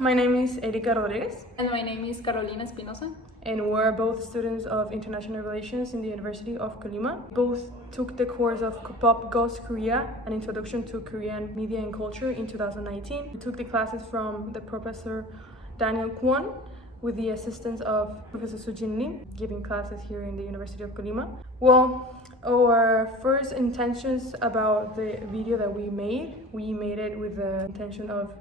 my name is Erika Rodriguez. And my name is Carolina Espinosa. And we're both students of International Relations in the University of Colima. Both took the course of K-pop Goes Korea, an introduction to Korean media and culture in 2019. We took the classes from the professor Daniel Kwon with the assistance of Professor Sujin Lim, giving classes here in the University of Colima. Well, our first intentions about the video that we made it with the intention of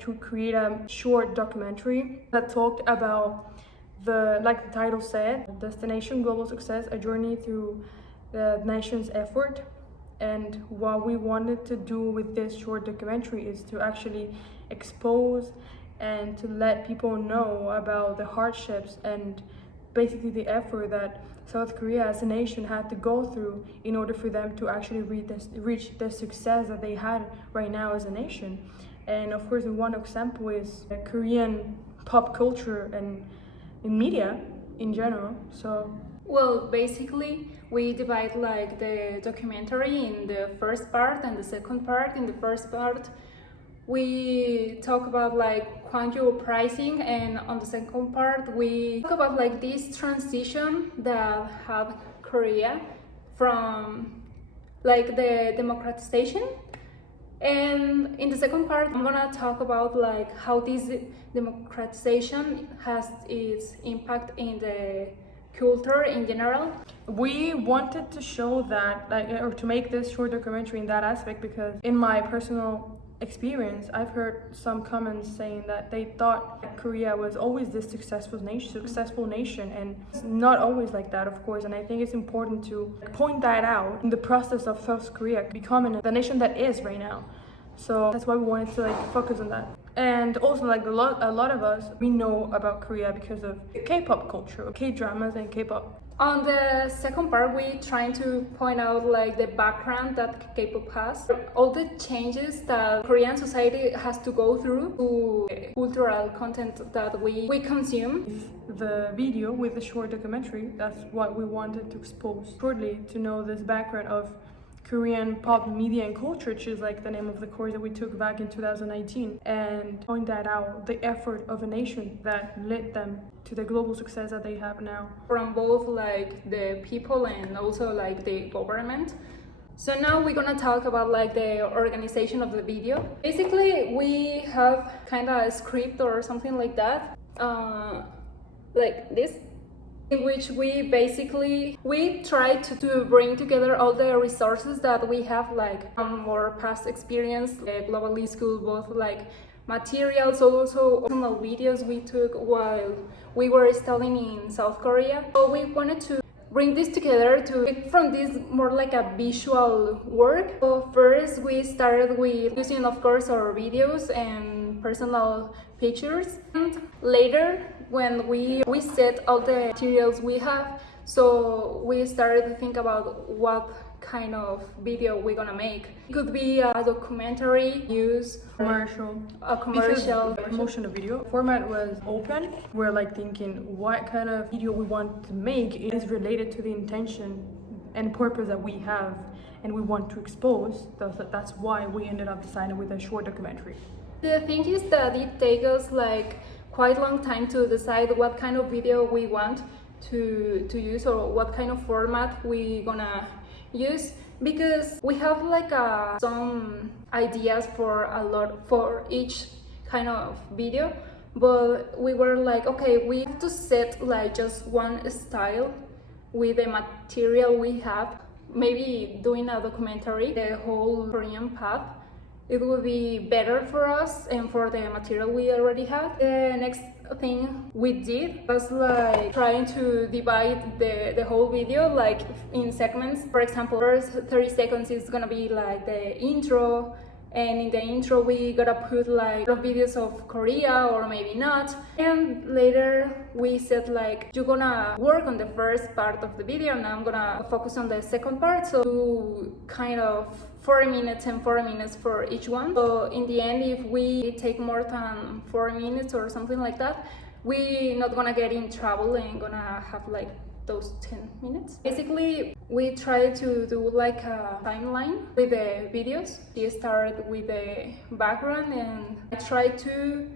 to create a short documentary that talked about like the title said, Destination Global Success, a journey through the nation's effort. And what we wanted to do with this short documentary is to actually expose and to let people know about the hardships and basically the effort that South Korea as a nation had to go through in order for them to actually reach the success that they had right now as a nation. And of course, one example is Korean pop culture and in media in general. So, well, basically, we divide like the documentary in the first part and the second part. In the first part, we talk about like Kwangju pricing, and on the second part, we talk about like this transition that had Korea from like the democratization. And in the second part, I'm gonna talk about like how this democratization has its impact in the culture in general. We wanted to show that, or to make this short documentary in that aspect, because in my personal experience, I've heard some comments saying that they thought that Korea was always this successful nation, and it's not always like that, of course. And I think it's important to point that out in the process of South Korea becoming the nation that is right now. So that's why we wanted to focus on that. And also a lot of us, we know about Korea because of K-pop culture, K-dramas and K-pop. On the second part, we trying to point out like the background that K-pop has, all the changes that Korean society has to go through to cultural content that we consume. The video with the short documentary, that's what we wanted to expose shortly, to know this background of Korean pop media and culture, which is like the name of the course that we took back in 2019, and point that out, the effort of a nation that led them to the global success that they have now. From both like the people and also like the government. So now we're gonna talk about like the organization of the video. Basically, we have kind of a script or something like that, like this, in which we try to bring together all the resources that we have, like from our past experience, globally school, both like materials, also personal videos we took while we were studying in South Korea. So we wanted to bring this together to make from this more like a visual work. So first we started with using, of course, our videos and personal pictures, and later when we set all the materials we have, so we started to think about what kind of video we're gonna make. It could be a documentary, a commercial. The promotion of video format was open. We're thinking what kind of video we want to make. It is related to the intention and purpose that we have and we want to expose. That's why we ended up deciding with a short documentary. The thing is that it takes us quite a long time to decide what kind of video we want to use or what kind of format we gonna use, because we have some ideas for each kind of video, but we were okay, we have to set just one style with the material we have. Maybe doing a documentary, the whole Korean path, it would be better for us and for the material we already have. The next thing we did was trying to divide the whole video in segments. For example, first 30 seconds is gonna be the intro, and in the intro we gotta put videos of Korea or maybe not. And later we said you're gonna work on the first part of the video and I'm gonna focus on the second part, so kind of 4 minutes and 4 minutes for each one. So in the end, if we take more than 4 minutes or something like that, we're not gonna get in trouble and gonna have those 10 minutes. Basically, we try to do a timeline with the videos. We started with the background and I try to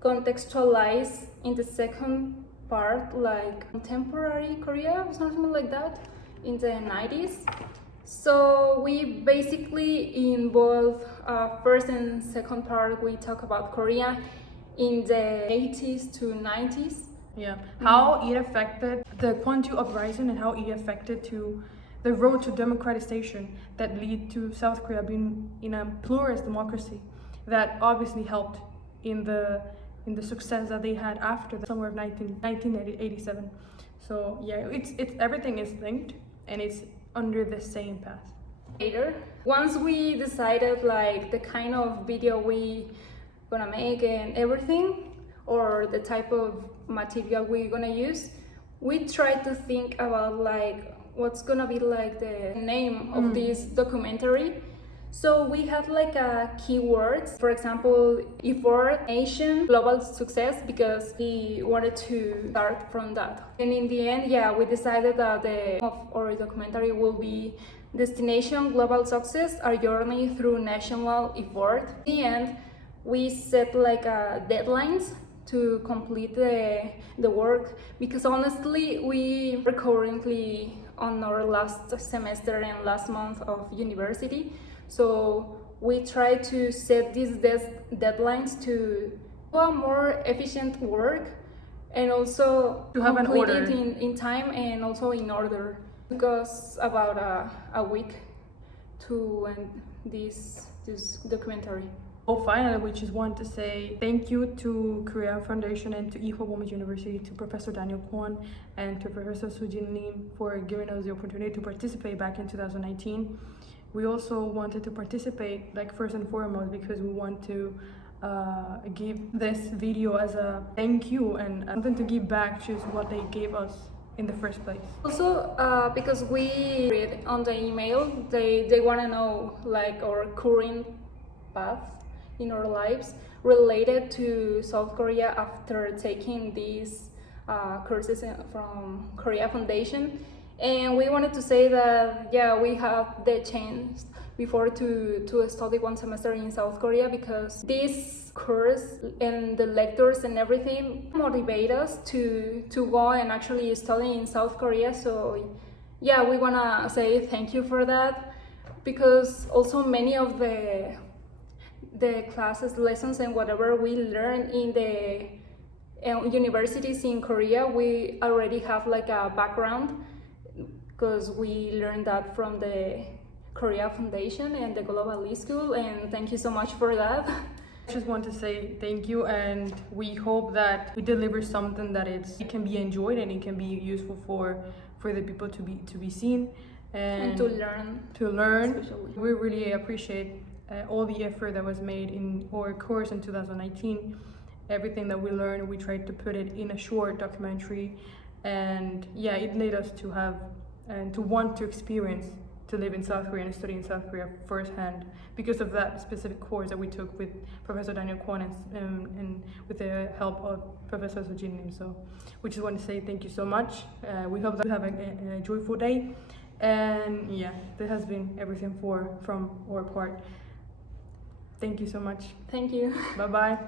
contextualize in the second part like contemporary Korea or something like that in the 90s. So we basically in both first and second part we talk about Korea in the 80s to 90s. Yeah, how it affected the Kwanju uprising and how it affected to the road to democratization that lead to South Korea being in a pluralist democracy that obviously helped in the success that they had after the summer of 1987. So yeah, it's everything is linked and it's under the same path. Later, once we decided like the kind of video we gonna make and everything, or the type of material we're gonna use, we try to think about like what's gonna be like the name of this documentary. So we had like keywords, for example, effort, nation, global success, because we wanted to start from that. And in the end, yeah, we decided that the name of our documentary will be Destination Global Success, Our Journey Through National Effort. In the end, we set like deadlines to complete the work, because honestly, we are currently on our last semester and last month of university. So we try to set these deadlines to do a more efficient work and also to have complete an order. it in time and also in order. It goes about a week to end this documentary. Oh, finally, we just want to say thank you to Korea Foundation and to Ewha Women's University, to Professor Daniel Kwon and to Professor Sujin Lim for giving us the opportunity to participate back in 2019. We also wanted to participate, like first and foremost, because we want to give this video as a thank you and something to give back to what they gave us in the first place. Also, because we read on the email, they want to know like our current path in our lives related to South Korea after taking these courses from Korea Foundation. And we wanted to say that, yeah, we have the chance before to study one semester in South Korea, because this course and the lectures and everything motivate us to go and actually study in South Korea. So yeah, we want to say thank you for that, because also many of the classes, lessons and whatever we learn in the universities in Korea, we already have like a background, because we learned that from the Korea Foundation and the Global School, and thank you so much for that. I just want to say thank you, and we hope that we deliver something that it can be enjoyed and it can be useful for the people to be seen and to learn. Especially. We really appreciate all the effort that was made in our course in 2019. Everything that we learned, we tried to put it in a short documentary, and yeah, it led us to have and to want to experience to live in South Korea and study in South Korea firsthand, because of that specific course that we took with Professor Daniel Kwon and with the help of Professor Sujin Lim. So we just want to say thank you so much. We hope that you have a joyful day, and yeah, that has been everything from our part. Thank you so much. Thank you. Bye bye.